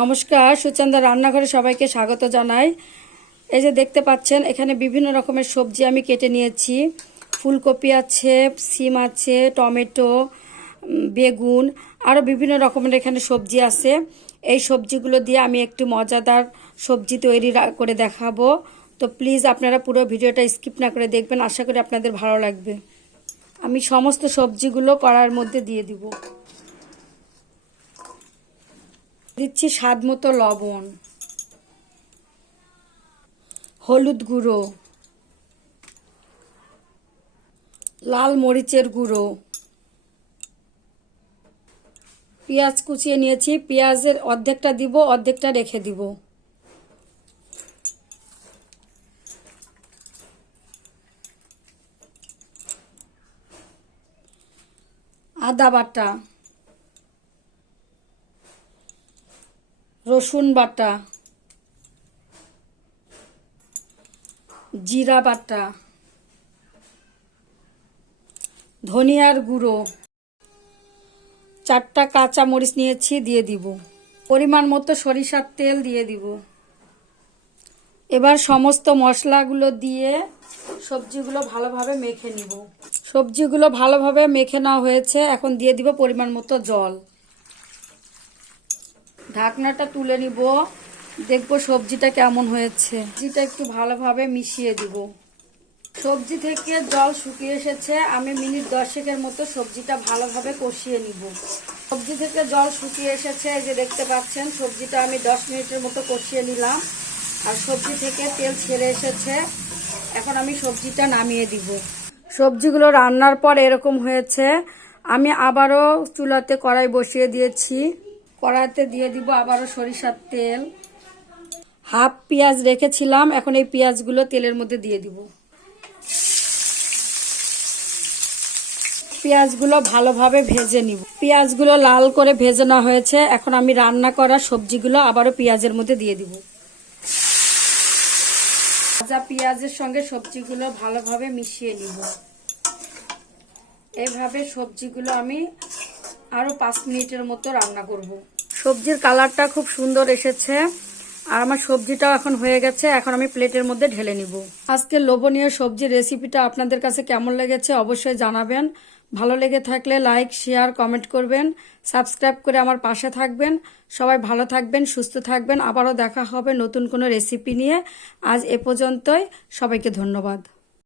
নমস্কার, সুচন্দা রান্নাঘরে সবাইকে স্বাগত জানাই। এই যে দেখতে পাচ্ছেন, এখানে বিভিন্ন রকমের সবজি আমি কেটে নিয়েছি। ফুলকপি আছে, সিম আছে, টমেটো, বেগুন, আরও বিভিন্ন রকমের এখানে সবজি আছে। এই সবজিগুলো দিয়ে আমি একটি মজাদার সবজি তৈরি করে দেখাবো। তো প্লিজ আপনারা পুরো ভিডিওটা স্কিপ না করে দেখবেন, আশা করি আপনাদের ভালো লাগবে। আমি সমস্ত সবজিগুলো কড়াইয়ের মধ্যে দিয়ে দিব। দিচ্ছি স্বাদ মতো লবণ, হলুদ গুঁড়ো, লাল মরিচের গুঁড়ো, পেঁয়াজ কুচিয়ে নিয়েছি, পেঁয়াজের অর্ধেকটা দিব, অর্ধেকটা রেখে দিব। আদা বাটা, রসুন বাটা, জিরা বাটা, ধনিয়ার গুঁড়ো, 4টা কাঁচা মরিচ নিয়েছি, দিয়ে দিব। পরিমাণ মতো সরিষার তেল দিয়ে দিব। এবার সমস্ত মশলাগুলো দিয়ে সবজিগুলো ভালোভাবে মেখে নিব। সবজিগুলো ভালোভাবে মেখে নেওয়া হয়েছে, এখন দিয়ে দিব পরিমাণ মতো জল। ঢাকনাটা তুলে নিব, দেখব সবজিটা কেমন হয়েছে। সবজিটা একটু ভালোভাবে মিশিয়ে দিব। সবজি থেকে জল শুকিয়ে এসেছে, আমি মিনিট 10-এর মতো সবজিটা ভালোভাবে কষিয়ে নিব। সবজি থেকে জল শুকিয়ে এসেছে, এই যে দেখতে পাচ্ছেন, সবজিটা আমি 10 মিনিটের মতো কষিয়ে নিলাম আর সবজি থেকে তেল ছেড়ে এসেছে। এখন আমি সবজিটা নামিয়ে দিব। সবজিগুলো রান্নার পর এরকম হয়েছে। আমি আবারও চুলাতে কড়াই বসিয়ে দিয়েছি। কড়াইতে দিয়ে দিব আবারও সরিষার তেল। হাফ পেঁয়াজ রেখেছিলাম, এখন এই পেঁয়াজগুলো তেলের মধ্যে দিয়ে দিব। পেঁয়াজগুলো ভালোভাবে ভেজে নিব। পেঁয়াজগুলো লাল করে ভেজে নেওয়া হয়েছে, এখন আমি রান্না করা সবজিগুলো আবারও পেঁয়াজের মধ্যে দিয়ে দিব। ভাজা পেঁয়াজের সঙ্গে সবজিগুলো ভালোভাবে মিশিয়ে নিব। এইভাবে সবজিগুলো আমি আরও 5 মিনিটের মতো রান্না করব। সবজির কালারটা খুব সুন্দর এসেছে আর আমার সবজিটাও এখন হয়ে গেছে। এখন আমি প্লেটের মধ্যে ঢেলে নিব। আজকের লোভনীয় সবজির রেসিপিটা আপনাদের কাছে কেমন লেগেছে অবশ্যই জানাবেন। ভালো লেগে থাকলে লাইক, শেয়ার, কমেন্ট করবেন, সাবস্ক্রাইব করে আমার পাশে থাকবেন। সবাই ভালো থাকবেন, সুস্থ থাকবেন। আবারও দেখা হবে নতুন কোনো রেসিপি নিয়ে। আজ এ পর্যন্তই, সবাইকে ধন্যবাদ।